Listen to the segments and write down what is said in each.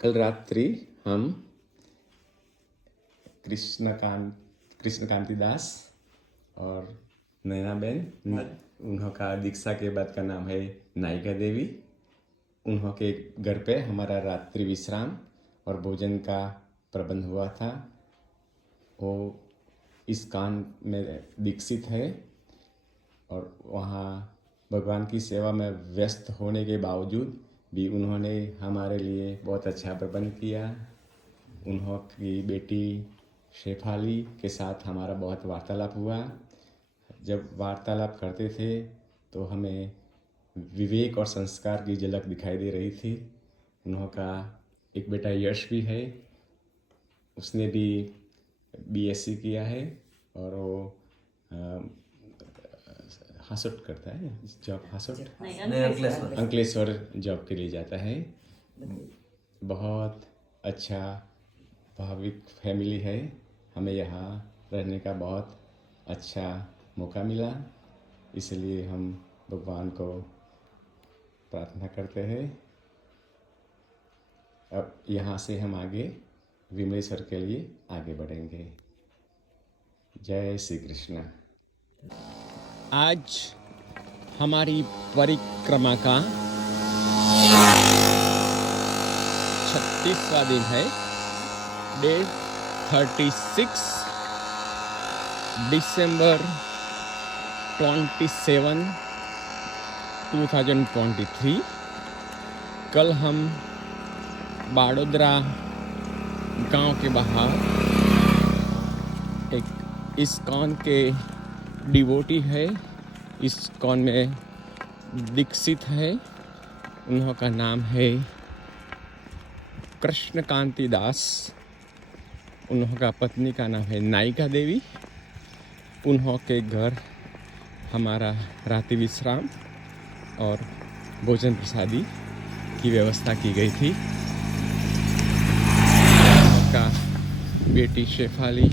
कल रात्रि हम कृष्णकांति दास और नैनाबेन, उनका दीक्षा के बाद का नाम है नायिका देवी, उनके घर पे हमारा रात्रि विश्राम और भोजन का प्रबंध हुआ था। वो इस्कॉन में दीक्षित है और वहाँ भगवान की सेवा में व्यस्त होने के बावजूद भी उन्होंने हमारे लिए बहुत अच्छा प्रबंध किया। उनकी बेटी शेफाली के साथ हमारा बहुत वार्तालाप हुआ। जब वार्तालाप करते थे तो हमें विवेक और संस्कार की झलक दिखाई दे रही थी। उनका एक बेटा यश भी है, उसने भी बीएससी किया है और वो हासोट करता है जॉब, हासोट अंकलेश्वर जॉब के लिए जाता है। बहुत अच्छा भाविक फैमिली है, हमें यहाँ रहने का बहुत अच्छा मौका मिला, इसलिए हम भगवान को प्रार्थना करते हैं। अब यहाँ से हम आगे विमलेश्वर के लिए आगे बढ़ेंगे। जय श्री कृष्ण। आज हमारी परिक्रमा का 36वां दिन है। डे 36 दिसंबर 27 2023। कल हम बाड़ोदरा गांव के बाहर एक इस्कॉन के डिवोटी है, इस्कॉन में दीक्षित है, उनका नाम है कृष्णकांति दास, उनका पत्नी का नाम है नायिका देवी। उनके घर हमारा रात्रि विश्राम और भोजन प्रसादी की व्यवस्था की गई थी। उनका बेटी शेफाली,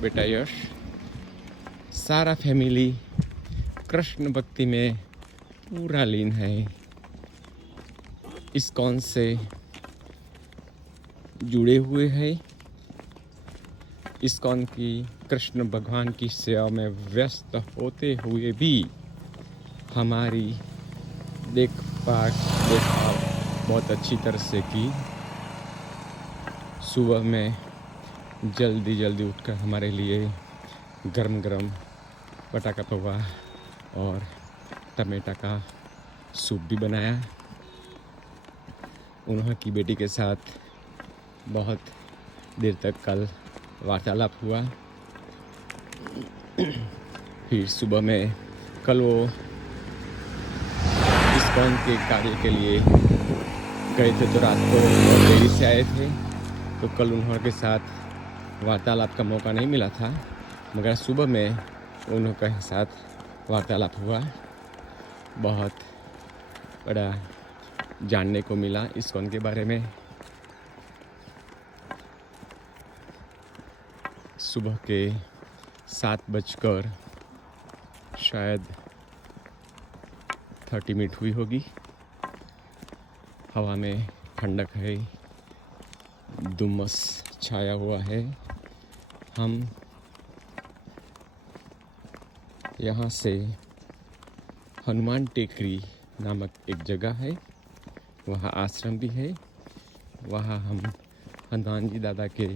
बेटा यश, सारा फैमिली कृष्ण भक्ति में पूरा लीन है। इस्कॉन से जुड़े हुए हैं। इस्कॉन की कृष्ण भगवान की सेवा में व्यस्त होते हुए भी हमारी देखभाल बहुत अच्छी तरह से की। सुबह में जल्दी उठकर हमारे लिए गरम गरम पटाखा पौवा और टमाटर का सूप भी बनाया। उनकी बेटी के साथ बहुत देर तक कल वार्तालाप हुआ। फिर सुबह में कल वो इस्कॉन के कार्य के लिए गए थे तो रात को बहुत देरी से आए थे, तो कल उनके साथ वार्तालाप का मौका नहीं मिला था, मगर सुबह में उनके साथ वार्तालाप हुआ। बहुत बड़ा जानने को मिला इस्कॉन के बारे में। सुबह के 7 बजकर शायद 30 मिनट हुई होगी। हवा में ठंडक है, धुम्मस छाया हुआ है। हम यहाँ से हनुमान टेकरी नामक एक जगह है, वहाँ आश्रम भी है। वहाँ हम हनुमान जी दादा के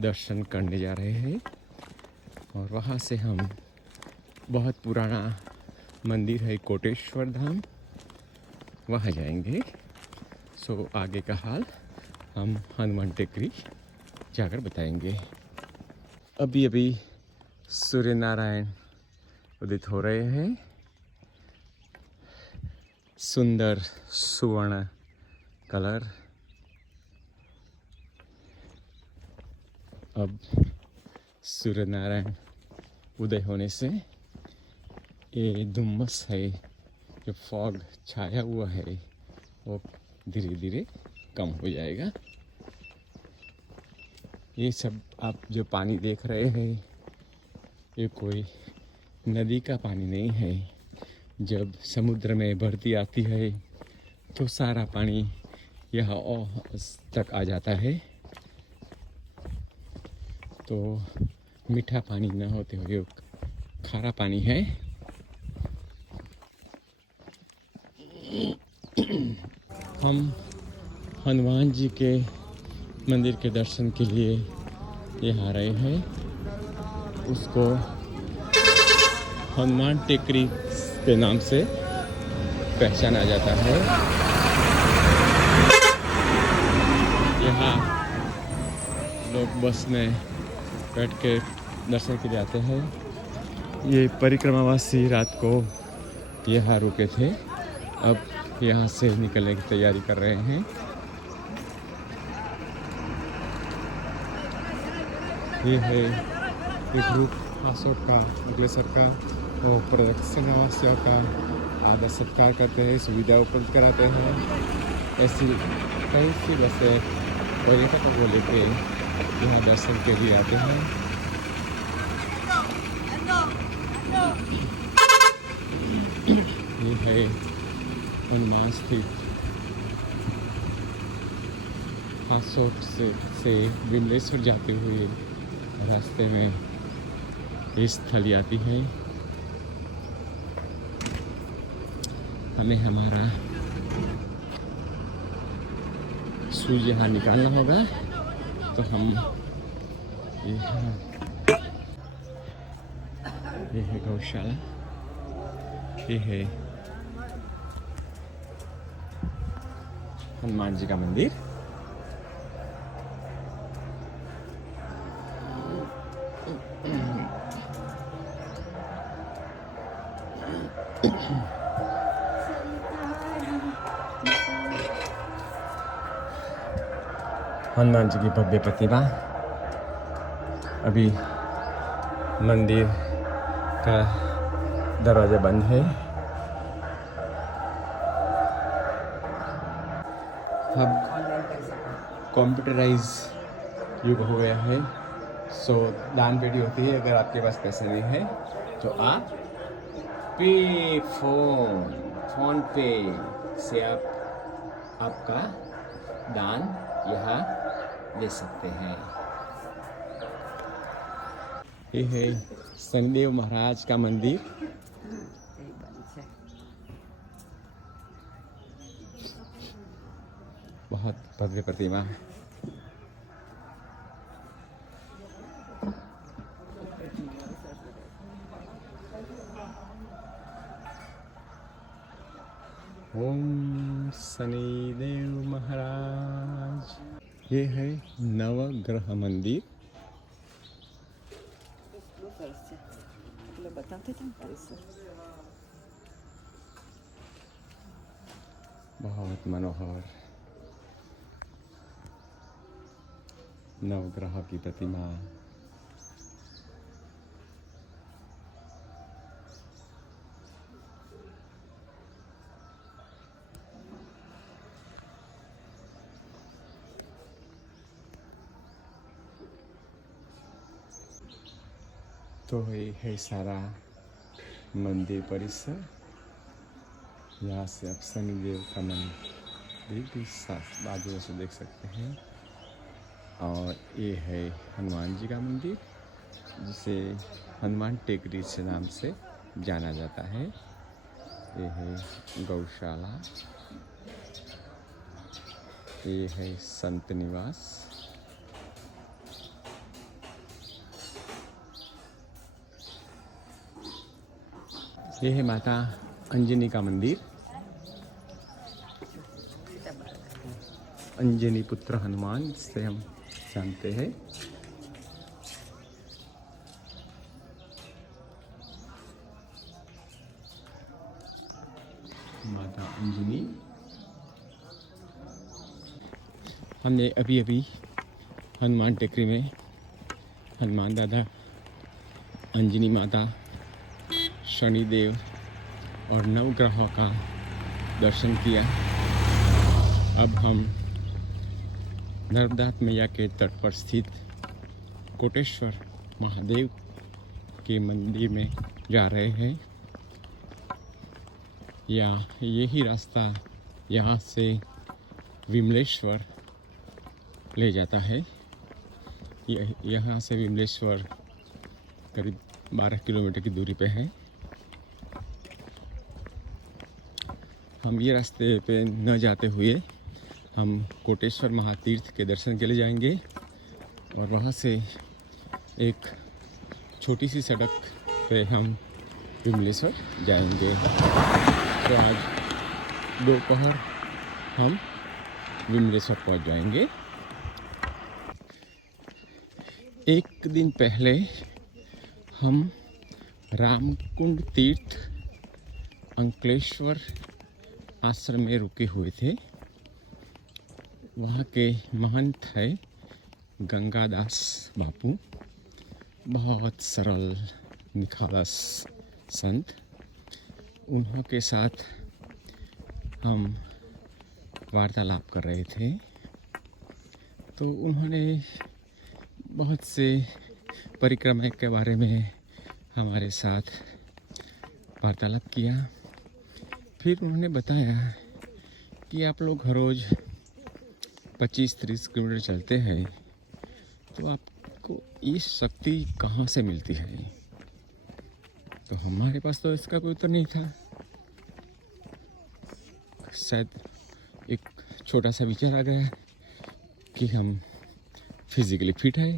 दर्शन करने जा रहे हैं और वहाँ से हम बहुत पुराना मंदिर है कोटेश्वर धाम, वहाँ जाएंगे। सो आगे का हाल हम हनुमान टेकरी जाकर बताएंगे। अभी सूर्य नारायण उदित हो रहे हैं। सुंदर सुवर्ण कलर। अब सूर्य नारायण उदय होने से ये धुम्मस है, जो फॉग छाया हुआ है, वो धीरे धीरे कम हो जाएगा। ये सब आप जो पानी देख रहे हैं, ये कोई नदी का पानी नहीं है। जब समुद्र में भरती आती है तो सारा पानी यहाँ तक आ जाता है, तो मीठा पानी न होते हुए खारा पानी है। हम हनुमान जी के मंदिर के दर्शन के लिए यहाँ रहे हैं। उसको हनुमान टेकरी के नाम से पहचाना जाता है। यहाँ लोग बस में बैठ के दर्शन के लिए आते हैं। ये परिक्रमावासी रात को यहाँ रुके थे, अब यहाँ से निकलने की तैयारी कर रहे हैं। ये है एक ग्रुप अशोक का, अग्लेसर का और परिक्रमावासियों का आदर सत्कार करते हैं, सुविधा उपलब्ध कराते हैं। ऐसी कई सी बसें पर्यटकों को लेके यहाँ दर्शन के लिए आते हैं। ये है हनुमान स्थित अशोक से विमलेश्वर जाते हुए रास्ते में इस स्थली आती है। हमें हमारा शूज यहाँ निकालना होगा, तो हम यहाँ, ये है गौशाला, ये है हनुमान जी का मंदिर। हनुमान जी की भव्य प्रतिमा। अभी मंदिर का दरवाजा बंद है। अब कंप्यूटराइज युग हो गया है, सो दान पेटी होती है। अगर आपके पास पैसे नहीं है तो आप फोन पे से आप आपका दान यहाँ दे सकते हैं। ये है शनिदेव महाराज का मंदिर। बहुत भव्य प्रतिमा है। ओम शनिदेव महाराज। ये है नवग्रह मंदिर। बहुत मनोहर नवग्रह की प्रतिमा। तो ये है सारा मंदिर परिसर। यहाँ से आप शनिदेव का मंदिर भी साफ बाजू से देख सकते हैं। और ये है हनुमान जी का मंदिर, जिसे हनुमान टेकरी से नाम से जाना जाता है। ये है गौशाला, ये है संत निवास। ये है माता अंजनी का मंदिर। अंजनी पुत्र हनुमान से हम जानते हैं। माता अंजनी। हमने अभी अभी हनुमान टेकरी में हनुमान दादा, अंजनी माता, शनिदेव और नवग्रहों का दर्शन किया। अब हम नर्मदा मैया के तट पर स्थित कोटेश्वर महादेव के मंदिर में जा रहे हैं। यही रास्ता यहाँ से विमलेश्वर ले जाता है। यहाँ से विमलेश्वर करीब 12 किलोमीटर की दूरी पे है। हम ये रास्ते पे न जाते हुए हम कोटेश्वर महातीर्थ के दर्शन के लिए जाएंगे और वहाँ से एक छोटी सी सड़क पे हम विमलेश्वर जाएंगे। तो आज दोपहर हम विमलेश्वर पहुँच जाएंगे। एक दिन पहले हम रामकुंड तीर्थ अंकलेश्वर आश्रम में रुके हुए थे। वहाँ के महंत है गंगादास बापू, बहुत सरल निखालस संत। उनके साथ हम वार्तालाप कर रहे थे तो उन्होंने बहुत से परिक्रमा के बारे में हमारे साथ वार्तालाप किया। फिर उन्होंने बताया कि आप लोग हर रोज़ 25-30 किलोमीटर चलते हैं तो आपको ये शक्ति कहाँ से मिलती है। तो हमारे पास तो इसका कोई उत्तर नहीं था। शायद एक छोटा सा विचार आ गया कि हम फिजिकली फिट है,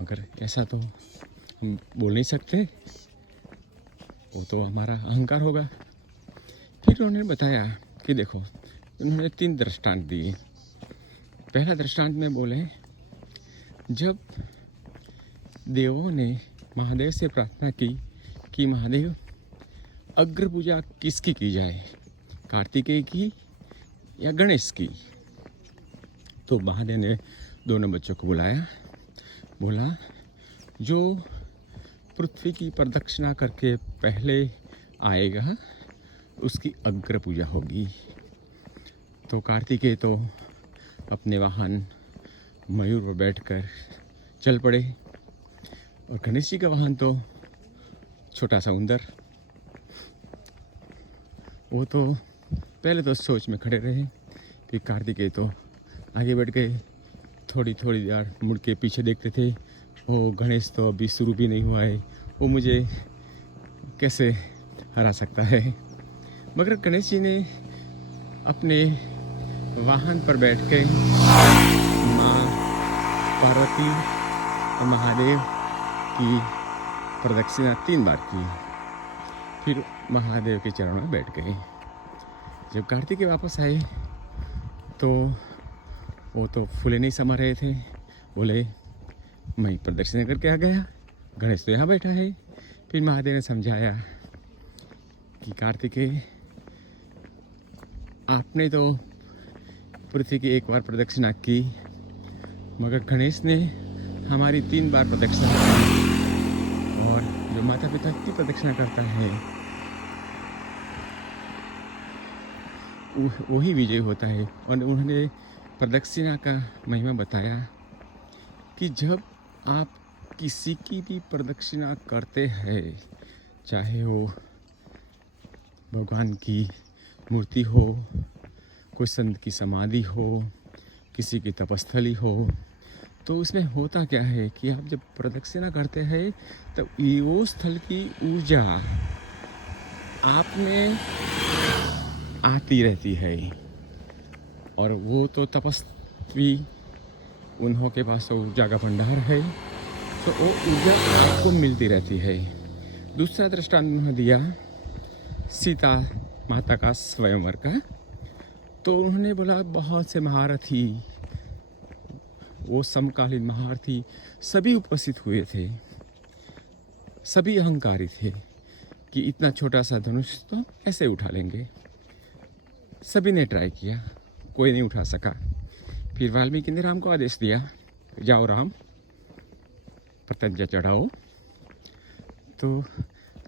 मगर ऐसा तो हम बोल नहीं सकते, वो तो हमारा अहंकार होगा। फिर उन्होंने बताया कि देखो, उन्होंने 3 दृष्टांत दिए। पहला दृष्टांत में बोले, जब देवों ने महादेव से प्रार्थना की कि महादेव अग्र पूजा किसकी की जाए, कार्तिकेय की या गणेश की, तो महादेव ने दोनों बच्चों को बुलाया, बोला जो पृथ्वी की प्रदक्षिणा करके पहले आएगा उसकी अग्र पूजा होगी। तो कार्तिकेय तो अपने वाहन मयूर पर बैठकर चल पड़े और गणेश जी का वाहन तो छोटा सा उंदर। वो तो पहले तो सोच में खड़े रहे कि कार्तिकेय तो आगे बढ़ गए, थोड़ी देर मुड़ के पीछे देखते थे, ओ गणेश तो अभी शुरू भी नहीं हुआ है, वो मुझे कैसे हरा सकता है। मगर गणेश जी ने अपने वाहन पर बैठ के माँ पार्वती और महादेव की प्रदक्षिणा 3 बार की, फिर महादेव के चरणों में बैठ गए। जब कार्तिकेय वापस आए तो वो तो फूले नहीं समा रहे थे, बोले मैं प्रदक्षिण करके आ गया, गणेश तो यहाँ बैठा है। फिर महादेव ने समझाया कि कार्तिकेय आपने तो पृथ्वी की 1 बार प्रदक्षिणा की, मगर गणेश ने हमारी 3 बार प्रदक्षिणा की, और जो माता पिता की प्रदक्षिणा करता है वही विजय होता है। और उन्होंने प्रदक्षिणा का महिमा बताया कि जब आप किसी की भी प्रदक्षिणा करते हैं, चाहे वो भगवान की मूर्ति हो, कोई संत की समाधि हो, किसी की तपस्थली हो, तो उसमें होता क्या है कि आप जब प्रदक्षिणा करते हैं तब वो स्थल की ऊर्जा आप में आती रहती है, और वो तो तपस्वी, उन्हों के पास तो ऊर्जा का भंडार है, तो वो ऊर्जा आपको मिलती रहती है। दूसरा दृष्टांत उन्होंने दिया सीता माता का स्वयंवर का। तो उन्होंने बोला बहुत से महारथी, वो समकालीन महारथी सभी उपस्थित हुए थे, सभी अहंकारी थे कि इतना छोटा सा धनुष तो ऐसे उठा लेंगे। सभी ने ट्राई किया, कोई नहीं उठा सका। फिर वाल्मीकि ने राम को आदेश दिया, जाओ राम पतंजलि चढ़ाओ। तो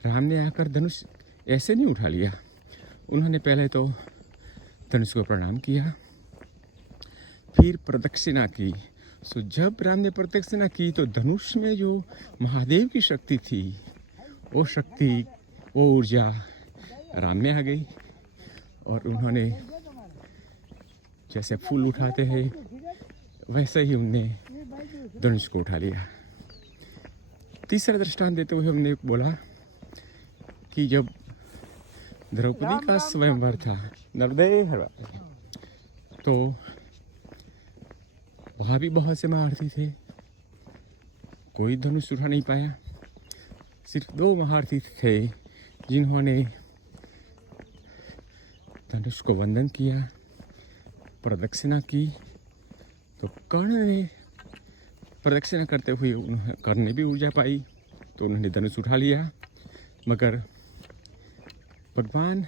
राम ने आकर धनुष ऐसे नहीं उठा लिया, उन्होंने पहले तो धनुष को प्रणाम किया, फिर प्रदक्षिणा की। सो जब राम ने प्रदक्षिणा की तो धनुष में जो महादेव की शक्ति थी, वो शक्ति, वो ऊर्जा राम में आ गई, और उन्होंने जैसे फूल उठाते हैं वैसे ही उनने धनुष को उठा लिया। तीसरा दृष्टांत देते हुए हमने बोला कि जब द्रौपदी का स्वयंवर था नर्मदे हर तो वहाँ भी बहुत से महारथी थे, कोई धनुष उठा नहीं पाया। सिर्फ 2 महारथी थे जिन्होंने धनुष को वंदन किया, प्रदक्षिणा की। तो कर्ण ने प्रदक्षिणा करते हुए कर्ण ने भी ऊर्जा पाई तो उन्होंने धनुष उठा लिया। मगर भगवान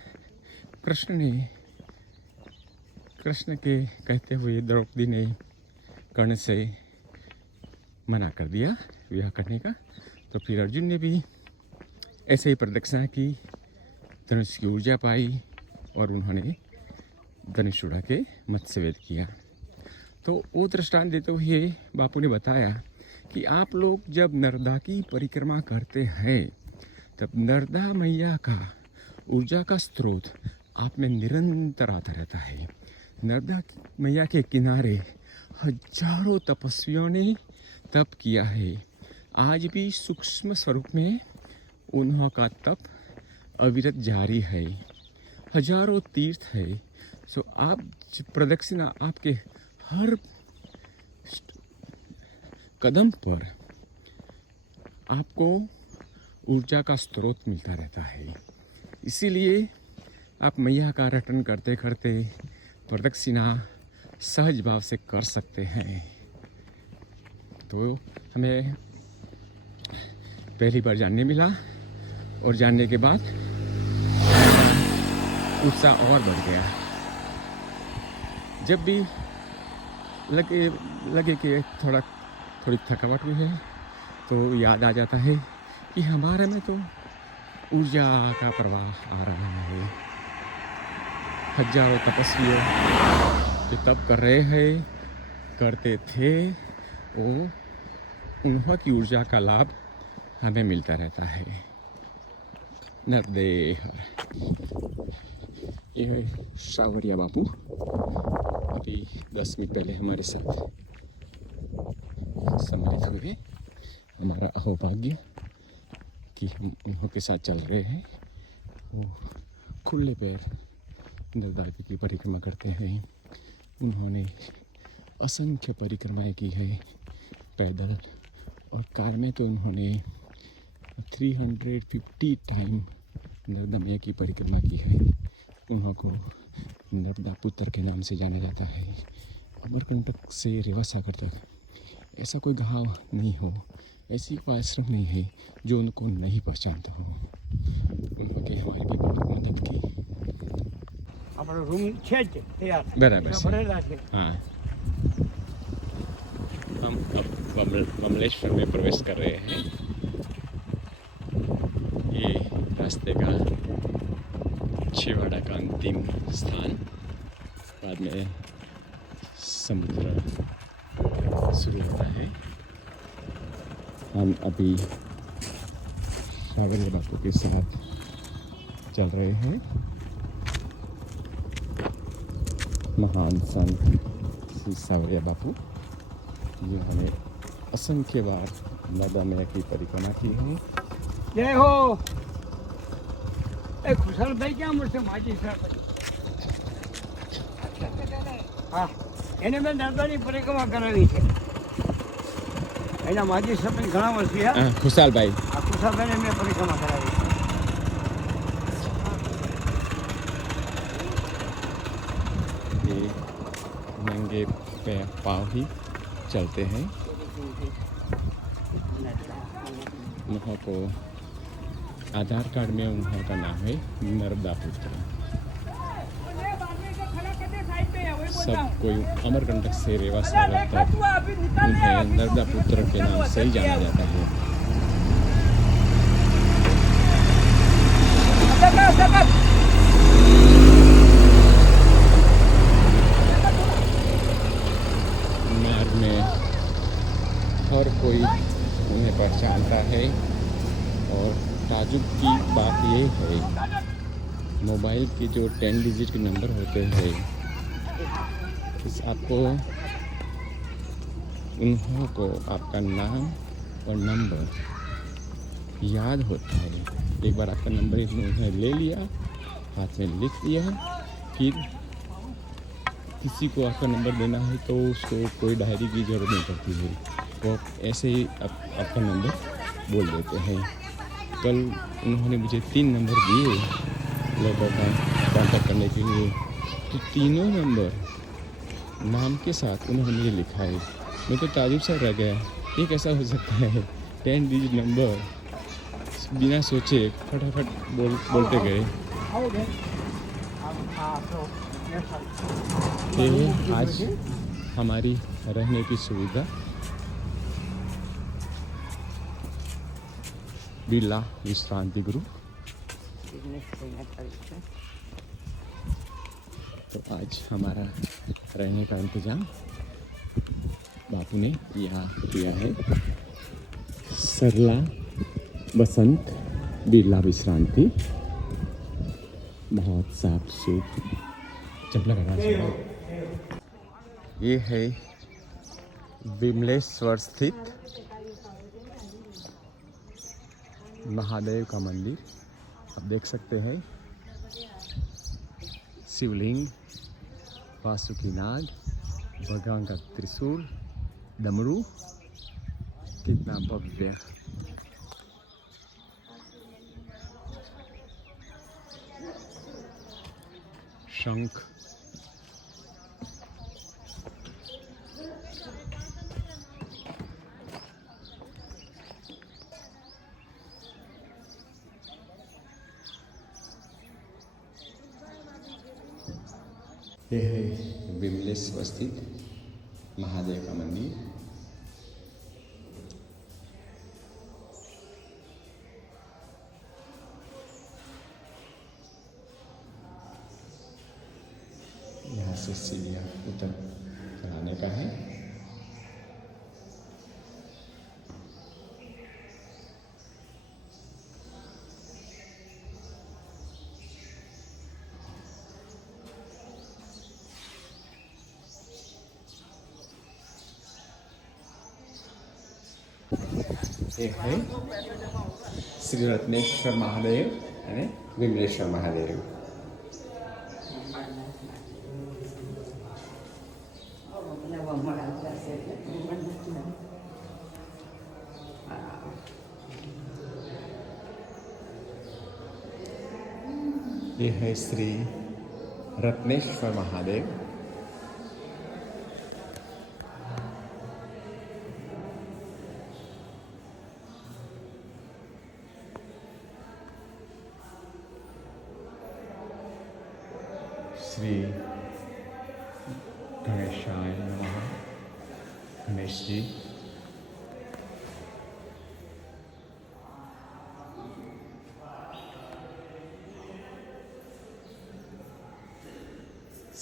कृष्ण के कहते हुए द्रौपदी ने कर्ण से मना कर दिया विवाह करने का। तो फिर अर्जुन ने भी ऐसे ही प्रदक्षिणा की, धनुष की ऊर्जा पाई और उन्होंने धनुष उड़ा के मत्स्यवेद किया। तो वो दृष्टांत देते हुए बापू ने बताया कि आप लोग जब नर्मदा की परिक्रमा करते हैं तब नर्मदा मैया का ऊर्जा का स्रोत आप में निरंतर आता रहता है। नर्मदा मैया के किनारे हजारों तपस्वियों ने तप किया है। आज भी सूक्ष्म स्वरूप में उन्हों का तप अविरत जारी है। हजारों तीर्थ है। सो आप प्रदक्षिणा आपके हर कदम पर आपको ऊर्जा का स्रोत मिलता रहता है। इसीलिए आप मैया का रटन करते करते प्रदक्षिणा सहज भाव से कर सकते हैं। तो हमें पहली बार जानने मिला और जानने के बाद उत्साह और बढ़ गया। जब भी लगे कि थोड़ी थकावट हुई है तो याद आ जाता है कि हमारे में तो ऊर्जा का प्रवाह आ रहा है। हजारों तपस्वियों जो तप कर रहे हैं, करते थे, वो उन्हों की ऊर्जा का लाभ हमें मिलता रहता है। नर्मदे ये है सावरिया बापू, अभी 10 मिनट पहले हमारे साथ सम्मिलित हुए। हमारा अहोभाग्य कि हम उन्हों के साथ चल रहे हैं। वो खुले पैर नर्मदा की परिक्रमा करते हैं। उन्होंने असंख्य परिक्रमाएं की है पैदल, और कार में तो उन्होंने 350 टाइम नर्मदा मैया की परिक्रमा की है। उन्हों को नर्मदा पुत्र के नाम से जाना जाता है। अमरकंटक से रेवा सागर तक ऐसा कोई गाँव नहीं हो, ऐसी कोई आश्रम नहीं है जो उनको नहीं पहचानता हो। उन्होंने हमारी भी बहुत मदद की। बराबर से हाँ, हम अब कमलेश्वर में प्रवेश कर रहे हैं। ये रास्ते का छिवाड़ा का अंतिम स्थान, बाद में समुद्र शुरू होता है। हम अभी सावरिया बापू के साथ चल रहे हैं। महान संत श्री सावरिया बापू जिन्होंने असंख्य बार नर्मदा मैया की परिक्रमा की है। जय हो। खुशहाल भाई क्या मुझसे माजी हाँ, એને મેં નર્મદાની પરિક્રમા કરાવી છે। એના માજી સાહેબ ઘણા વર્ષ થયા। ખુશાલભાઈ ખુશાલભાઈને મેં પરિક્રમા કરાવી છે। ये नंगे पाँव ही चलते हैं। उन्हों को आधार कार्ड में उन्हों का नाम है नर्मदा पुत्र। सब कोई अमरकंटक से रेवा सागर तक उन्हें नर्मदा पुत्र के नाम से ही जाना जाता है। मार्ग में हर कोई उन्हें पहचानता है। और ताजुब की बात ये है, मोबाइल के जो 10 डिजिट के नंबर होते हैं आपको उन्हों को आपका नाम और नंबर याद होता है। एक बार आपका नंबर इन्होंने ले लिया, हाथ में लिख लिया, फिर किसी को आपका नंबर देना है तो उसको कोई डायरी की ज़रूरत नहीं पड़ती है, वो ऐसे ही आपका नंबर बोल देते हैं। कल उन्होंने मुझे 3 नंबर दिए लोगों का कॉन्टैक्ट करने के लिए, तो तीनों नंबर नाम के साथ उन्होंने मुझे लिखा है। मैं तो ताजुब सा रह गया, ये कैसा हो सकता है? 10 डिजिट नंबर बिना सोचे फटाफट बोलते गए। ये आज हमारी रहने की सुविधा बिरला विश्रांति गृह। तो आज हमारा रहने का इंतजाम बापू ने यहाँ किया है। सरला बसंत बिरला विश्रांति, बहुत साफ सुथरा चपला करना चाहिए। ये है विमलेश्वर स्थित महादेव का मंदिर। आप देख सकते हैं शिवलिंग, वासुकीनाग, भगवान का त्रिशूल, डमरू, कितना भव्य। शंख, ये है विमलेश्वर स्थित महादेव का मंदिर। यहाँ से सीढ़ियाँ उतर आने का है। ये है श्री रत्नेश्वर महादेव यानी विमलेश्वर महादेव। ये है श्री रत्नेश्वर महादेव। श्री गणेशाय नमः। गणेश जी,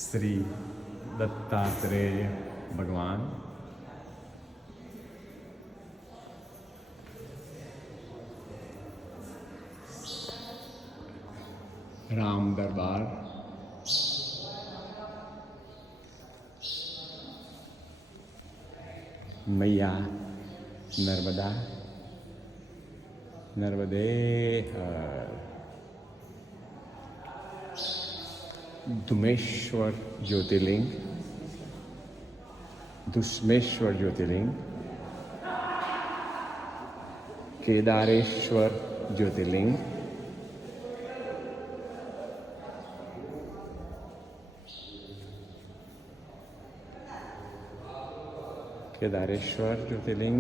श्री दत्तात्रेय भगवान, राम दरबार, मैया नर्मदा, नर्मदे हर, दुमेश्वर ज्योतिर्लिंग, दुष्मेश्वर ज्योतिर्लिंग, केदारेश्वर ज्योतिर्लिंग, केदारेश्वर ज्योतिर्लिंग,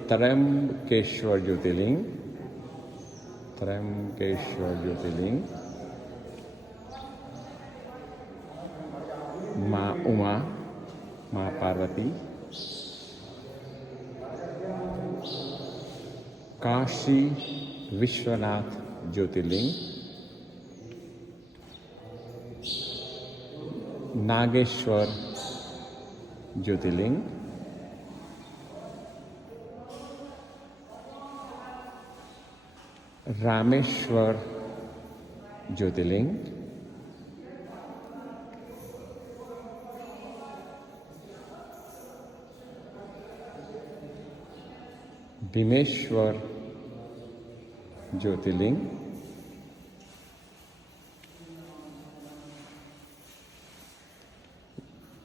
त्र्यंबकेश्वर ज्योतिर्लिंग, त्र्यंबकेश्वर ज्योतिर्लिंग, माँ उमा, माँ पार्वती, काशी विश्वनाथ ज्योतिर्लिंग, नागेश्वर ज्योतिर्लिंग, रामेश्वर ज्योतिर्लिंग, भीमेश्वर ज्योतिर्लिंग,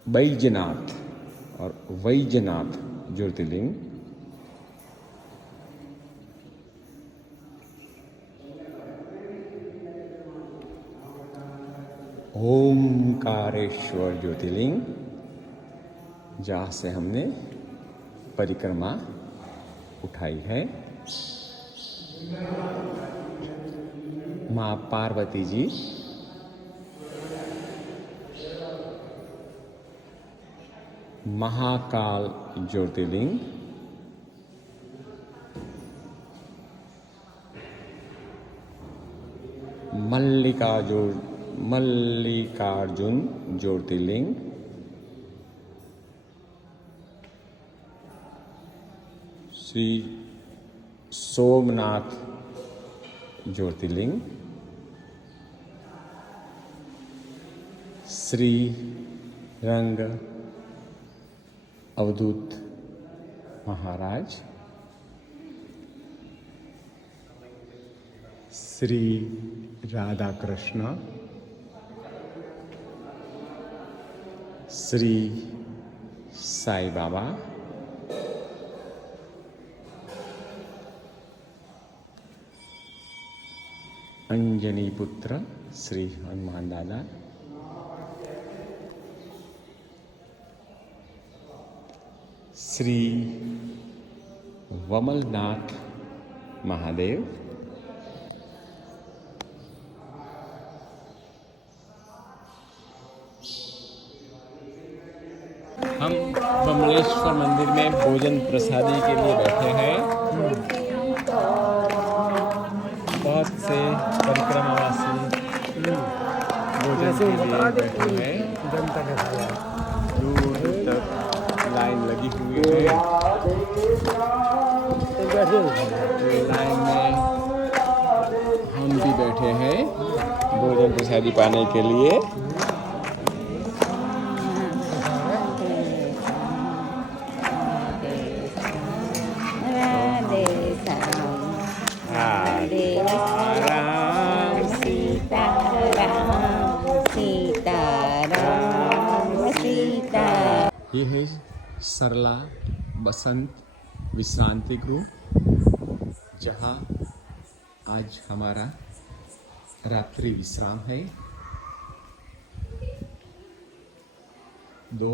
बैजनाथ और वैजनाथ ज्योतिर्लिंग, ओमकारेश्वर ज्योतिर्लिंग, जहाँ से हमने परिक्रमा उठाई है, माँ पार्वती जी, महाकाल ज्योतिर्लिंग, मल्लिकार्जुन ज्योतिर्लिंग, श्री सोमनाथ ज्योतिर्लिंग, श्री रंग अवधूत महाराज, श्री राधा कृष्ण, श्री साईं बाबा, अंजनी पुत्र श्री हनुमान दादा, श्री वमलनाथ महादेव, हम बमलेश्वर मंदिर में भोजन प्रसादी के लिए बैठे हैं। बहुत से परिक्रमावासी भोजन के लिए बैठे हैं। दूर दूर तक लाइन लगी हुई है। लाइन में हम भी बैठे हैं भोजन प्रसादी पाने के लिए। ये है सरला बसंत विश्रांति गृह, जहाँ आज हमारा रात्रि विश्राम है। 2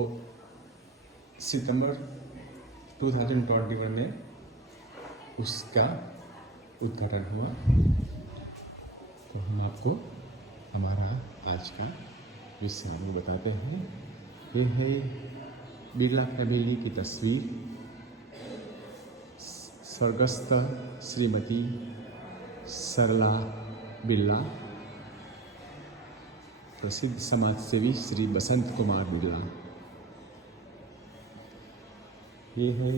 सितंबर 2021 में उसका उद्घाटन हुआ। तो हम आपको हमारा आज का विश्राम बताते हैं। ये है बिरला फैमिली की तस्वीर। स्वर्गस्थ श्रीमती सरला बिरला, प्रसिद्ध समाजसेवी श्री बसंत कुमार बिरला। ये है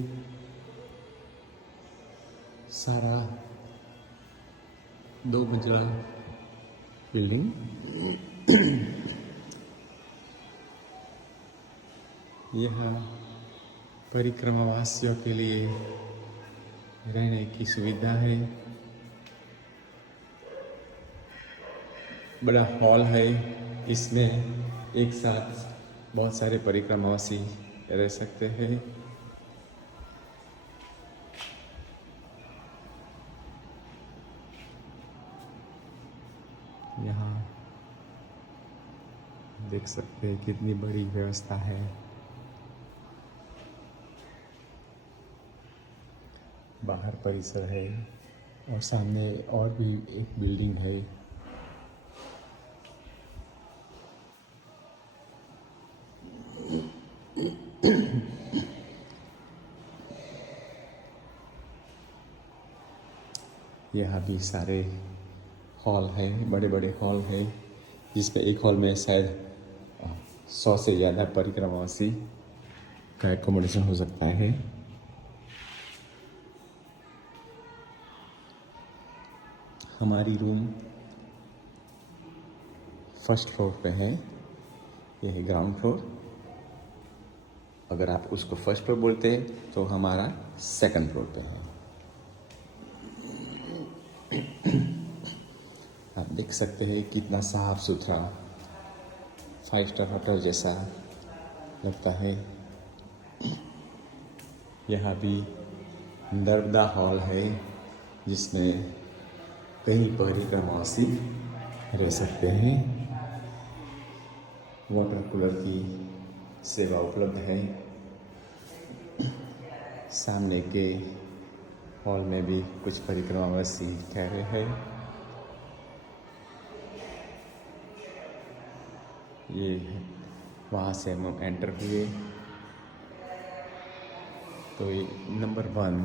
सारा 2 मंजिला बिल्डिंग। यह परिक्रमावासियों के लिए रहने की सुविधा है। बड़ा हॉल है, इसमें एक साथ बहुत सारे परिक्रमावासी रह सकते हैं। यहाँ देख सकते हैं कितनी बड़ी व्यवस्था है। बाहर परिसर है और सामने और भी एक बिल्डिंग है। यहाँ भी सारे हॉल है, बड़े बड़े हॉल है, जिसमें एक हॉल में शायद 100 से ज़्यादा परिक्रमावासी का एकोमोडेशन हो सकता है। हमारी रूम फर्स्ट फ्लोर पे है, ये है ग्राउंड फ्लोर। अगर आप उसको फर्स्ट फ्लोर बोलते हैं तो हमारा सेकंड फ्लोर पे है। आप देख सकते हैं कितना साफ सुथरा 5 स्टार होटल जैसा लगता है। यहाँ भी नर्मदा हॉल है जिसमें कई परिक्रमावासी रह सकते हैं। वाटर कूलर की सेवा उपलब्ध है। सामने के हॉल में भी कुछ परिक्रमावासी ठहरे हैं। ये वहाँ से हम एंटर हुए तो ये नंबर 1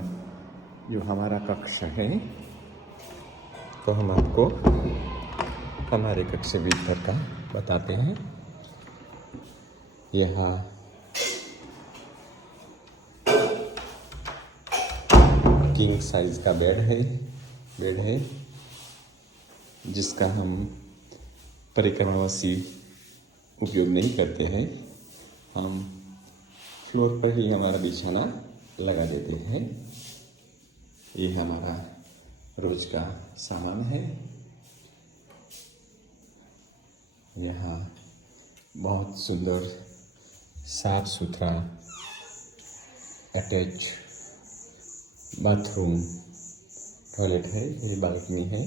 जो हमारा कक्ष है, तो हम आपको हमारे कक्ष भीतर का बताते हैं। यहाँ किंग साइज का बेड है जिसका हम परिक्रमावासी उपयोग नहीं करते हैं। हम फ्लोर पर ही हमारा बिछाना लगा देते हैं। ये हमारा रोज का सामान है। यहाँ बहुत सुंदर साफ सुथरा अटैच बाथरूम टॉयलेट है। ये बालकनी है।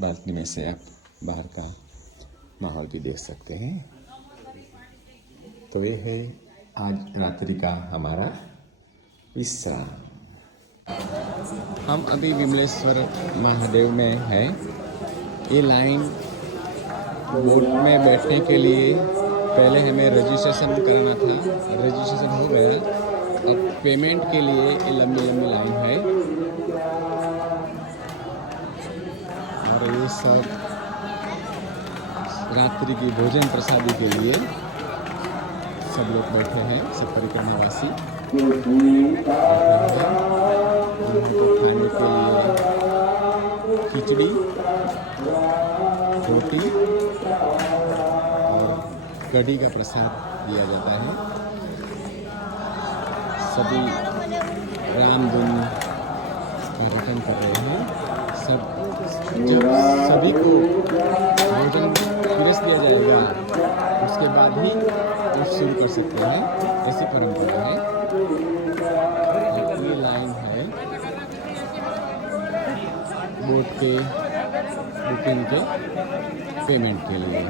बालकनी में से आप बाहर का माहौल भी देख सकते हैं। तो ये है आज रात्रि का हमारा विश्राम। हम अभी विमलेश्वर महादेव में हैं। ये लाइन बोट में बैठने के लिए पहले हमें रजिस्ट्रेशन कराना था, रजिस्ट्रेशन हो गया। अब पेमेंट के लिए ये लंबी लंबी लाइन है। और ये सब रात्रि की भोजन प्रसादी के लिए सब लोग बैठे हैं, सब परिक्रमावासी खाने के लिए खिचड़ी, रोटी और कढ़ी का प्रसाद दिया जाता है। सभी रामधुन रिटर्न कर रहे हैं। जब सभी को भोजन पिरस दिया जाएगा उसके बाद ही वो शुरू कर सकते हैं। ऐसी परंपरा है। ये लाइन है बोट के बुकिंग के पेमेंट के लिए।